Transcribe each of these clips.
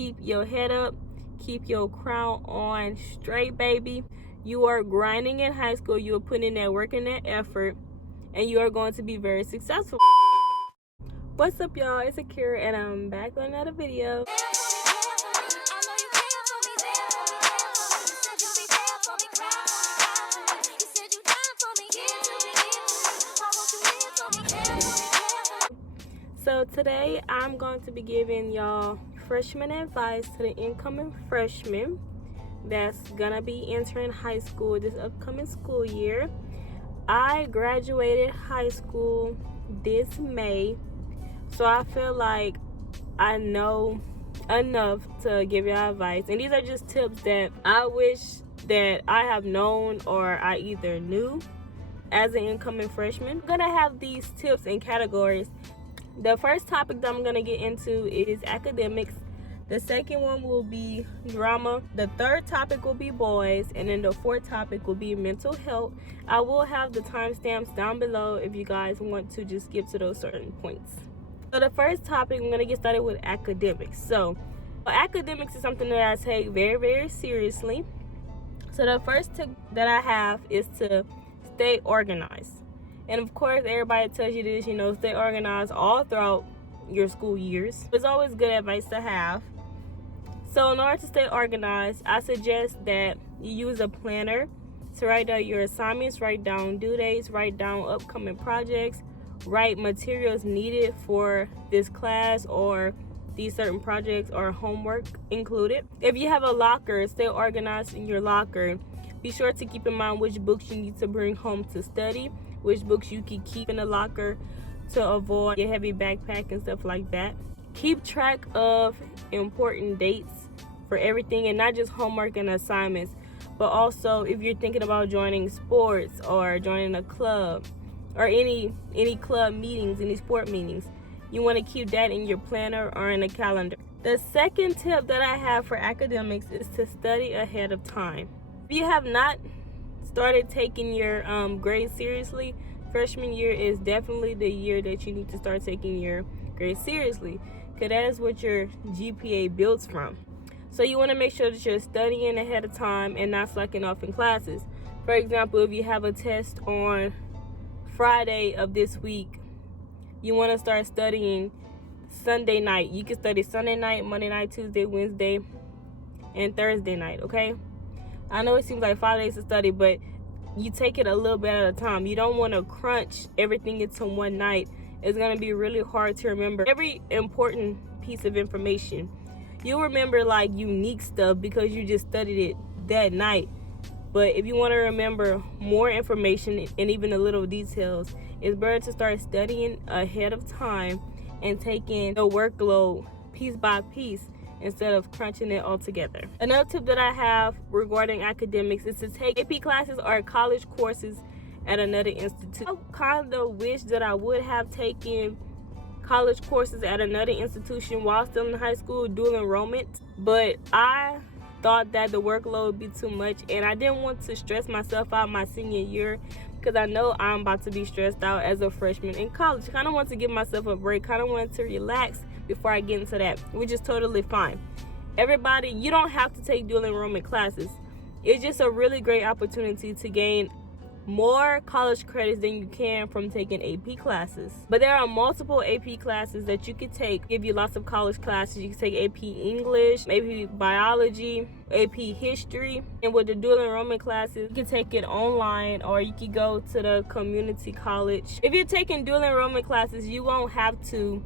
keep your head up, keep your crown on straight, baby. You are grinding in high school, you are putting in that work and that effort, and you are going to be very successful. What's up, y'all? It's Akira, and I'm back with another video. So today I'm going to be giving y'all freshman advice to the incoming freshmen that's gonna be entering high school this upcoming school year. I graduated high school this May, so I feel like I know enough to give y'all advice, and these are just tips that I wish that I have known or I either knew as an incoming freshman. I'm gonna have these tips in categories. The first topic that I'm gonna get into is academics. The second one will be drama. The third topic will be boys, and then the fourth topic will be mental health. I will have the timestamps down below if you guys want to just skip to those certain points. So the first topic, I'm gonna get started with academics. So academics is something that I take very, very seriously. So the first tip that I have is to stay organized. And of course, everybody tells you this, stay organized all throughout your school years. It's always good advice to have. So in order to stay organized, I suggest that you use a planner to write down your assignments, write down due dates, write down upcoming projects, write materials needed for this class or these certain projects or homework included. If you have a locker, stay organized in your locker. Be sure to keep in mind which books you need to bring home to study, which books you can keep in the locker to avoid your heavy backpack and stuff like that. Keep track of important dates for everything, and not just homework and assignments, but also if you're thinking about joining sports or joining a club or any club meetings, any sport meetings, you want to keep that in your planner or in a calendar. The second tip that I have for academics is to study ahead of time. If you have not started taking your grades seriously, freshman year is definitely the year that you need to start taking your grades seriously, because that is what your GPA builds from. So you want to make sure that you're studying ahead of time and not slacking off in classes. For example, if you have a test on Friday of this week, you want to start studying Sunday night. You can study Sunday night, Monday night, Tuesday, Wednesday, and Thursday night, okay? I know it seems like 5 days to study, but you take it a little bit at a time. You don't want to crunch everything into one night. It's going to be really hard to remember every important piece of information. You'll remember like unique stuff because you just studied it that night. But if you want to remember more information and even the little details, it's better to start studying ahead of time and taking the workload piece by piece instead of crunching it all together. Another tip that I have regarding academics is to take AP classes or college courses at another institute. I kind of wish that I would have taken college courses at another institution while still in high school, dual enrollment, but I thought that the workload would be too much, and I didn't want to stress myself out my senior year because I know I'm about to be stressed out as a freshman in college. Kind of want to give myself a break, kind of wanted to relax before I get into that, which is totally fine. Everybody, you don't have to take dual enrollment classes. It's just a really great opportunity to gain more college credits than you can from taking AP classes. But there are multiple AP classes that you could take, give you lots of college classes. You can take AP English, AP Biology, AP History, and with the dual enrollment classes, you can take it online or you can go to the community college. If you're taking dual enrollment classes, you won't have to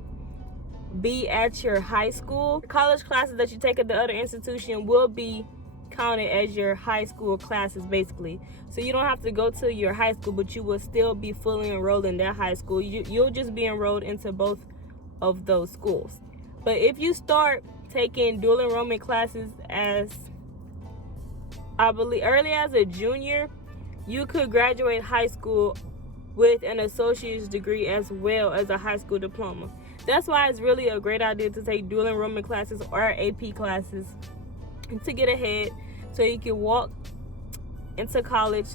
be at your high school. College classes that you take at the other institution will be counted as your high school classes basically. So you don't have to go to your high school, but you will still be fully enrolled in that high school. You'll just be enrolled into both of those schools. But if you start taking dual enrollment classes as, I believe, early as a junior, you could graduate high school with an associate's degree as well as a high school diploma. That's why it's really a great idea to take dual enrollment classes or AP classes to get ahead, so you can walk into college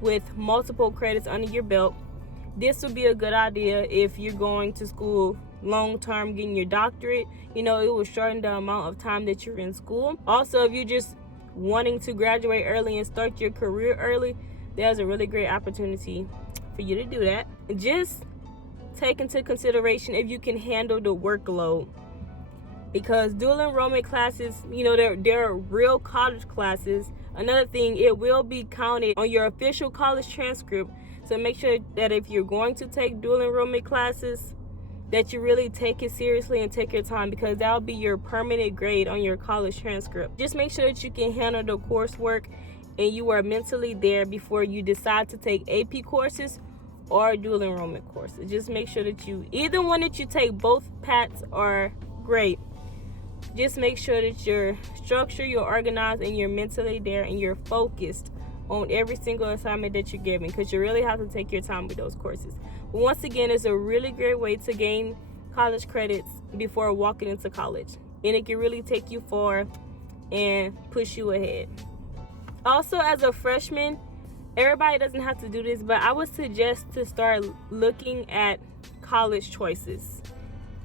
with multiple credits under your belt. This would be a good idea if you're going to school long term getting your doctorate, it will shorten the amount of time that you're in school. Also, if you're just wanting to graduate early and start your career early, there's a really great opportunity for you to do that. Just take into consideration if you can handle the workload, because dual enrollment classes, they're real college classes. Another thing, it will be counted on your official college transcript. So make sure that if you're going to take dual enrollment classes, that you really take it seriously and take your time, because that'll be your permanent grade on your college transcript. Just make sure that you can handle the coursework and you are mentally there before you decide to take AP courses or dual enrollment courses. Just make sure that either one that you take, both paths are great. Just make sure that you're structured, you're organized, and you're mentally there, and you're focused on every single assignment that you're given, because you really have to take your time with those courses. But once again, it's a really great way to gain college credits before walking into college, and it can really take you far and push you ahead. Also, as a freshman, everybody doesn't have to do this, but I would suggest to start looking at college choices.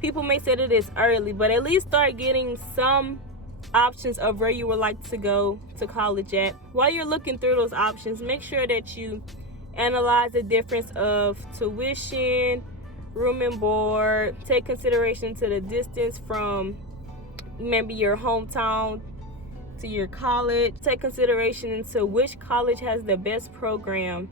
People may say that it's early, but at least start getting some options of where you would like to go to college at. While you're looking through those options, make sure that you analyze the difference of tuition, room and board, take consideration to the distance from maybe your hometown to your college, take consideration into which college has the best program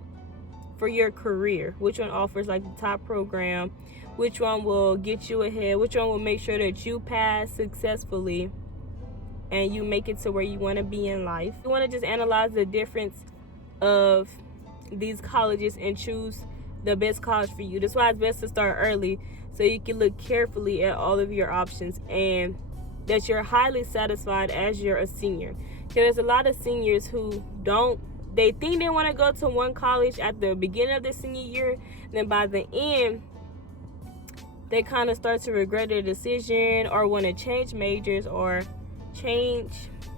for your career, which one offers like the top program, which one will get you ahead, which one will make sure that you pass successfully and you make it to where you want to be in life. You want to just analyze the difference of these colleges and choose the best college for you. That's why it's best to start early, so you can look carefully at all of your options and that you're highly satisfied as you're a senior. Because there's a lot of seniors who they think they want to go to one college at the beginning of their senior year, and then by the end they kind of start to regret their decision or want to change majors or change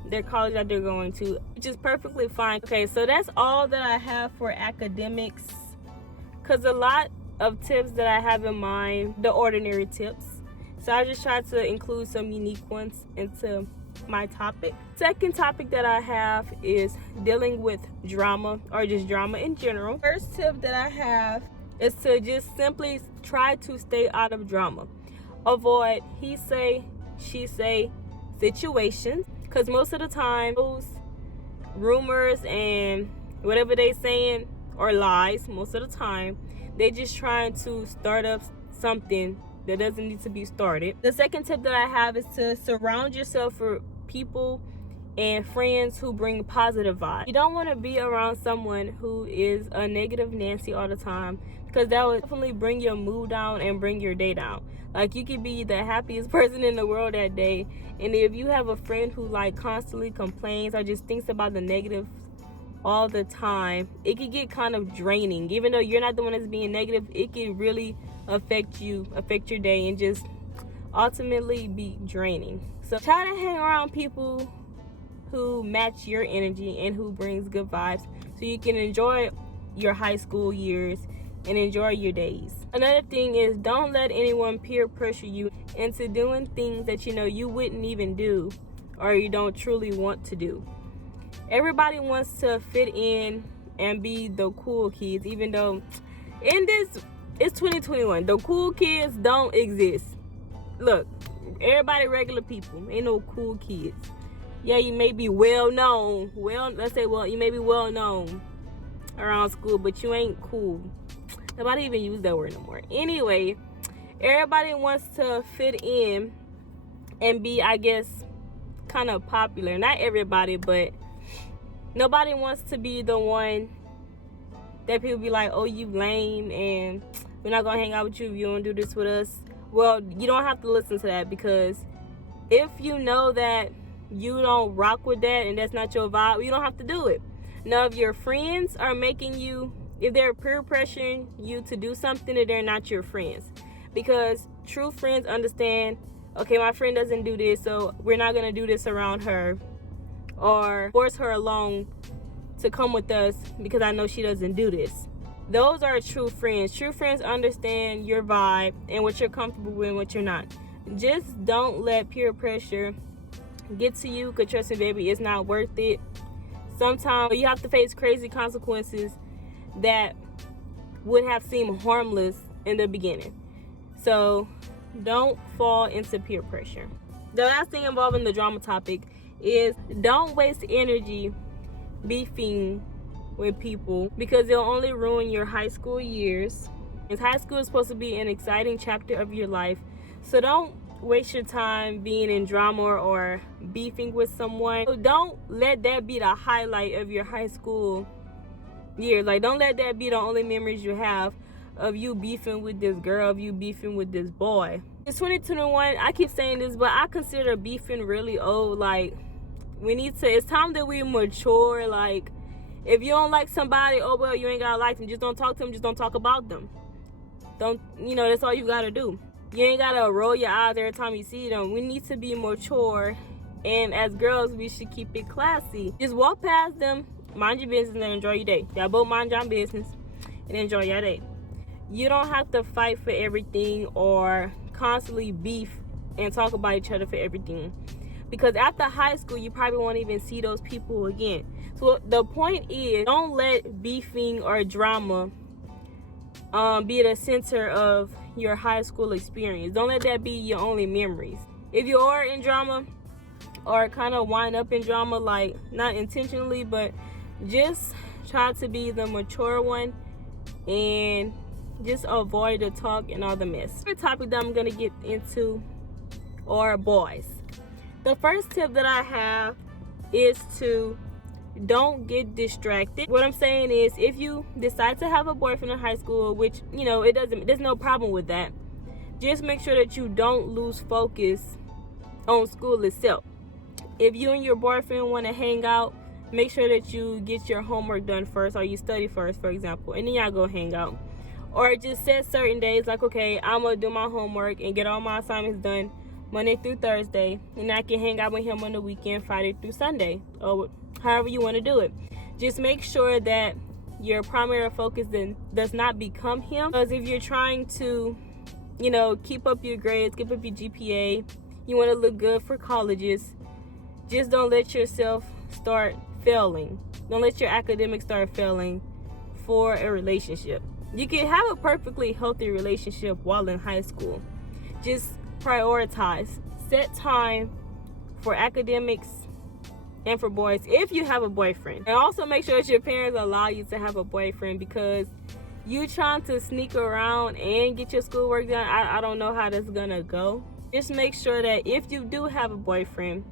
their college that they're going to, which is perfectly fine. Okay, so that's all that I have for academics, because a lot of tips that I have in mind, the ordinary tips, so I just tried to include some unique ones into my topic. Second topic that I have is dealing with drama, or just drama in general. First tip that I have is to just simply try to stay out of drama. Avoid he say, she say situations, because most of the time those rumors and whatever they saying are lies. Most of the time they just trying to start up something that doesn't need to be started. The second tip that I have is to surround yourself with people and friends who bring positive vibes. You don't want to be around someone who is a negative Nancy all the time, because that will definitely bring your mood down and bring your day down. Like, you could be the happiest person in the world that day, and if you have a friend who constantly complains or just thinks about the negative all the time, it could get kind of draining. Even though you're not the one that's being negative, it could really affect your day and just ultimately be draining. So try to hang around people who match your energy and who brings good vibes, so you can enjoy your high school years and enjoy your days. Another thing is, don't let anyone peer pressure you into doing things that you wouldn't even do or you don't truly want to do. Everybody wants to fit in and be the cool kids, even though it's 2021. The cool kids don't exist. Look, everybody regular people. Ain't no cool kids. Yeah, you may be well known. You may be well known around school, but you ain't cool. Nobody even use that word no more. Anyway, everybody wants to fit in and be, I guess, kind of popular. Not everybody, but nobody wants to be the one that people be like, oh, you lame, and we're not gonna hang out with you if you don't do this with us. Well, you don't have to listen to that, because if you know that you don't rock with that and that's not your vibe, you don't have to do it. Now, if your friends are making you, if they're peer pressuring you to do something, that they're not your friends. Because true friends understand, okay, my friend doesn't do this, so we're not gonna do this around her, or force her along to come with us because I know she doesn't do this. Those are true friends. True friends understand your vibe and what you're comfortable with and what you're not. Just don't let peer pressure get to you, because trust me, baby, it's not worth it. Sometimes you have to face crazy consequences that would have seemed harmless in the beginning. So don't fall into peer pressure. The last thing involving the drama topic is don't waste energy beefing with people, because it'll only ruin your high school years. And high school is supposed to be an exciting chapter of your life, so don't waste your time being in drama or beefing with someone. So don't let that be the highlight of your high school years. Like, don't let that be the only memories you have of you beefing with this girl, of you beefing with this boy. It's 2021. I keep saying this, but I consider beefing really old. Like, it's time that we mature. Like, if you don't like somebody, oh well, you ain't gotta like them. Just don't talk to them. Just don't talk about them. That's all you gotta do. You ain't gotta roll your eyes every time you see them. We need to be mature, and as girls, we should keep it classy. Just walk past them, mind your business, and enjoy your day. Y'all both mind your business and enjoy your day. You don't have to fight for everything or constantly beef and talk about each other for everything, because after high school, you probably won't even see those people again. So the point is, don't let beefing or drama be the center of your high school experience. Don't let that be your only memories. If you are in drama or kind of wind up in drama, like not intentionally, but just try to be the mature one and just avoid the talk and all the mess. The topic that I'm gonna get into are boys. The first tip that I have is to don't get distracted. What I'm saying is, if you decide to have a boyfriend in high school, which there's no problem with that, just make sure that you don't lose focus on school itself. If you and your boyfriend want to hang out, make sure that you get your homework done first, or you study first, for example, and then y'all go hang out. Or just set certain days, like, okay, I'm gonna do my homework and get all my assignments done Monday through Thursday, and I can hang out with him on the weekend, Friday through Sunday, or however you want to do it. Just make sure that your primary focus then does not become him, because if you're trying to keep up your grades, keep up your GPA, you want to look good for colleges, just don't let yourself start failing. Don't let your academics start failing for a relationship. You can have a perfectly healthy relationship while in high school. Just prioritize. Set time for academics and for boys if you have a boyfriend. And also make sure that your parents allow you to have a boyfriend, because you trying to sneak around and get your schoolwork done, I don't know how that's gonna go. Just make sure that if you do have a boyfriend,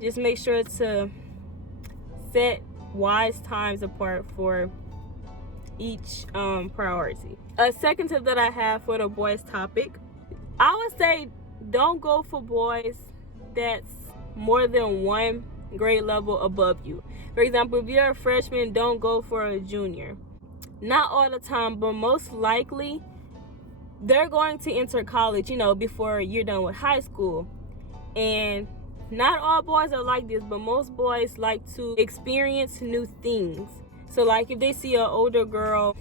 just make sure to set wise times apart for each priority. A second tip that I have for the boys topic, I would say don't go for boys that's more than one grade level above you. For example, if you're a freshman, don't go for a junior. Not all the time, but most likely they're going to enter college, before you're done with high school. And not all boys are like this, but most boys like to experience new things. So like, if they see an older girl,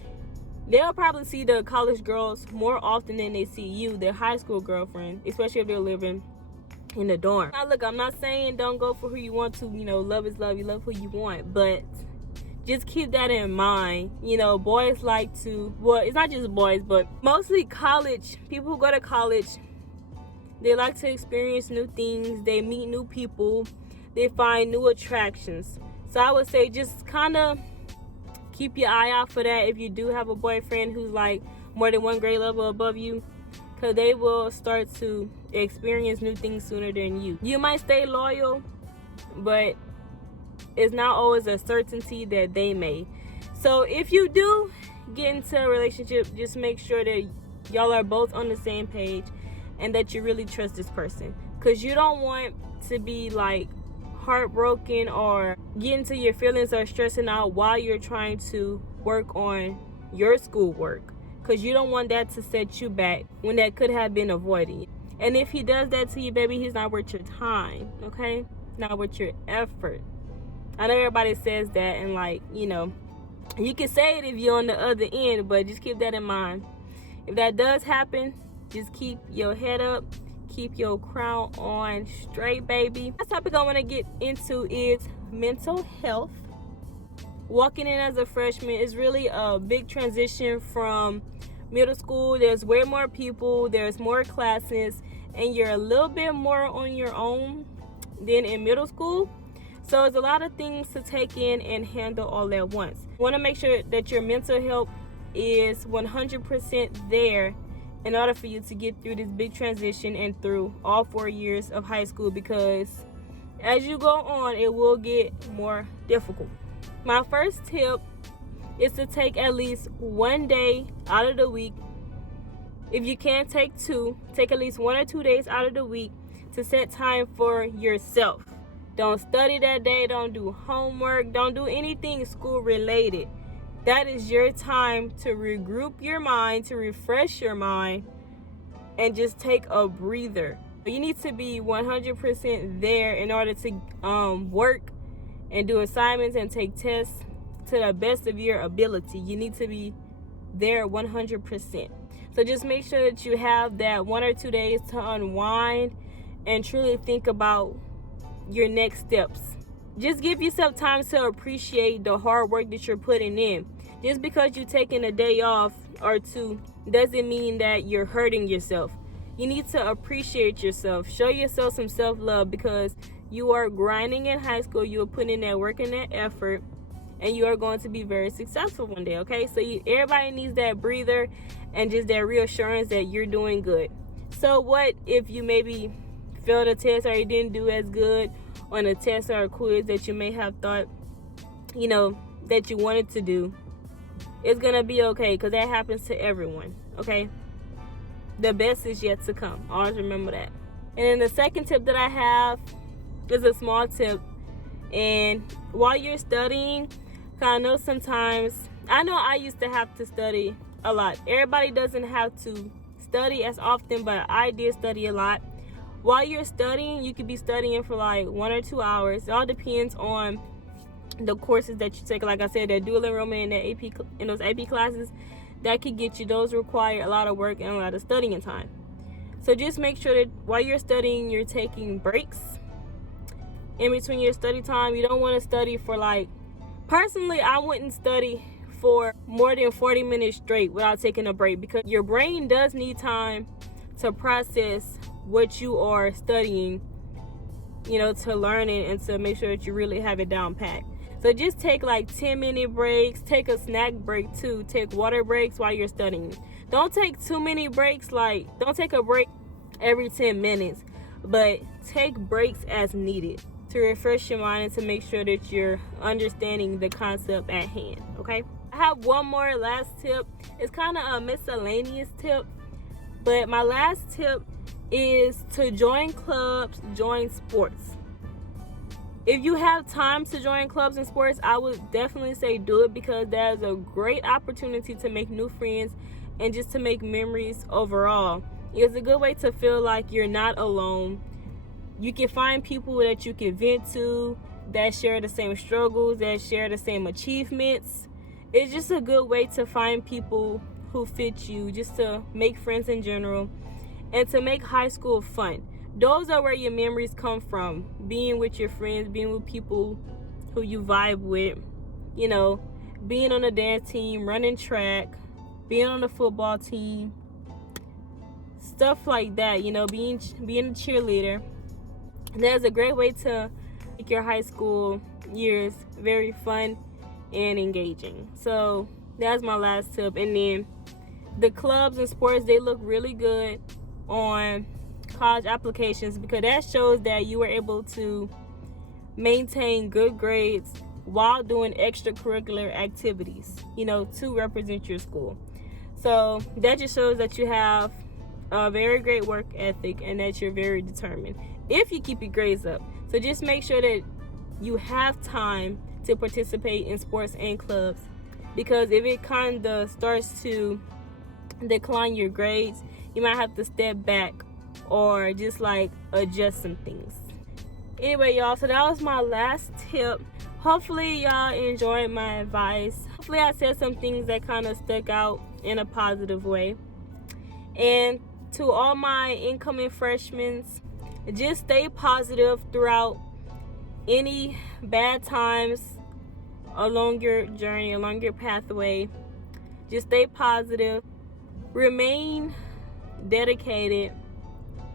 they'll probably see the college girls more often than they see you, their high school girlfriend, especially if they're living in the dorm. Now look, I'm not saying don't go for who you want to, love is love, you love who you want, but just keep that in mind. Boys like to, well, it's not just boys, but mostly college, people who go to college, they like to experience new things, they meet new people, they find new attractions. So I would say just kind of keep your eye out for that if you do have a boyfriend who's like more than one grade level above you, because they will start to experience new things sooner than you. You might stay loyal, but it's not always a certainty that they may. So if you do get into a relationship, just make sure that y'all are both on the same page and that you really trust this person, because you don't want to be like heartbroken or get into your feelings or stressing out while you're trying to work on your schoolwork, because you don't want that to set you back when that could have been avoided. And if he does that to you, baby, he's not worth your time, okay? Not worth your effort. I know everybody says that, and You can say it if you're on the other end, but just keep that in mind. If that does happen, just keep your head up, keep your crown on straight, baby. Last topic I want to get into is mental health. Walking in as a freshman is really a big transition from middle school. There's way more people, there's more classes, and you're a little bit more on your own than in middle school. So it's a lot of things to take in and handle all at once. You want to make sure that your mental health is 100% there in order for you to get through this big transition and through all 4 years of high school, because as you go on, it will get more difficult. My first tip is to take at least one day out of the week. If you can't take two, take at least 1 or 2 days out of the week to set time for yourself. Don't study that day, don't do homework, don't do anything school related. That is your time to regroup your mind, to refresh your mind, and just take a breather. You need to be 100% there in order to work and do assignments and take tests to the best of your ability. You need to be there 100%. So just make sure that you have that 1 or 2 days to unwind and truly think about your next steps. Just give yourself time to appreciate the hard work that you're putting in. Just because you're taking a day off or two doesn't mean that you're hurting yourself. You need to appreciate yourself. Show yourself some self-love, because you are grinding in high school. You are putting in that work and that effort, and you are going to be very successful one day, okay? So everybody needs that breather and just that reassurance that you're doing good. So what if you maybe failed a test, or you didn't do as good on a test or a quiz that you may have thought, that you wanted to do? It's going to be okay, because that happens to everyone, okay? The best is yet to come. Always remember that. And then the second tip that I have is a small tip. And while you're studying, I know I used to have to study a lot. Everybody doesn't have to study as often, but I did study a lot. While you're studying, you could be studying for like 1 or 2 hours. It all depends on the courses that you take. Like I said, that dual enrollment in those AP classes, that could get you. Those require a lot of work and a lot of studying time. So just make sure that while you're studying, you're taking breaks in between your study time. You don't want to study for personally, I wouldn't study for more than 40 minutes straight without taking a break, because your brain does need time to process what you are studying, to learn it and to make sure that you really have it down pat. So just take 10-minute breaks. Take a snack break too. Take water breaks while you're studying. Don't take too many breaks. Don't take a break every 10 minutes, but take breaks as needed to refresh your mind and to make sure that you're understanding the concept at hand, okay? I have one more last tip. It's kind of a miscellaneous tip, but my last tip is to join clubs, join sports. If you have time to join clubs and sports, I would definitely say do it, because that is a great opportunity to make new friends and just to make memories overall. It's a good way to feel like you're not alone. You can find people that you can vent to, that share the same struggles, that share the same achievements. It's just a good way to find people who fit you, just to make friends in general, and to make high school fun. Those are where your memories come from. Being with your friends, being with people who you vibe with, being on a dance team, running track, being on the football team, stuff like that, being a cheerleader. That's a great way to make your high school years very fun and engaging. So that's my last tip. And then the clubs and sports, they look really good on college applications, because that shows that you were able to maintain good grades while doing extracurricular activities, to represent your school. So that just shows that you have a very great work ethic and that you're very determined if you keep your grades up. So just make sure that you have time to participate in sports and clubs, because if it kind of starts to decline your grades, you might have to step back or just adjust some things. Anyway, y'all, so that was my last tip. hopefully y'all enjoyed my advice. Hopefully I said some things that kind of stuck out in a positive way. And to all my incoming freshmen, just stay positive throughout any bad times along your journey, along your pathway. Just stay positive, remain dedicated,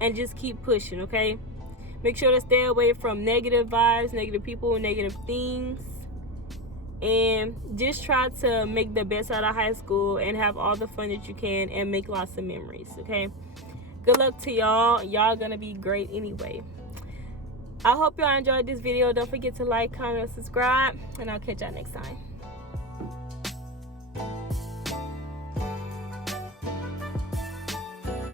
and just keep pushing, okay? Make sure to stay away from negative vibes, negative people, negative things, and just try to make the best out of high school and have all the fun that you can and make lots of memories, okay? Good luck to y'all. Y'all gonna be great anyway. I hope y'all enjoyed this video. Don't forget to like, comment, and subscribe, and I'll catch y'all next time.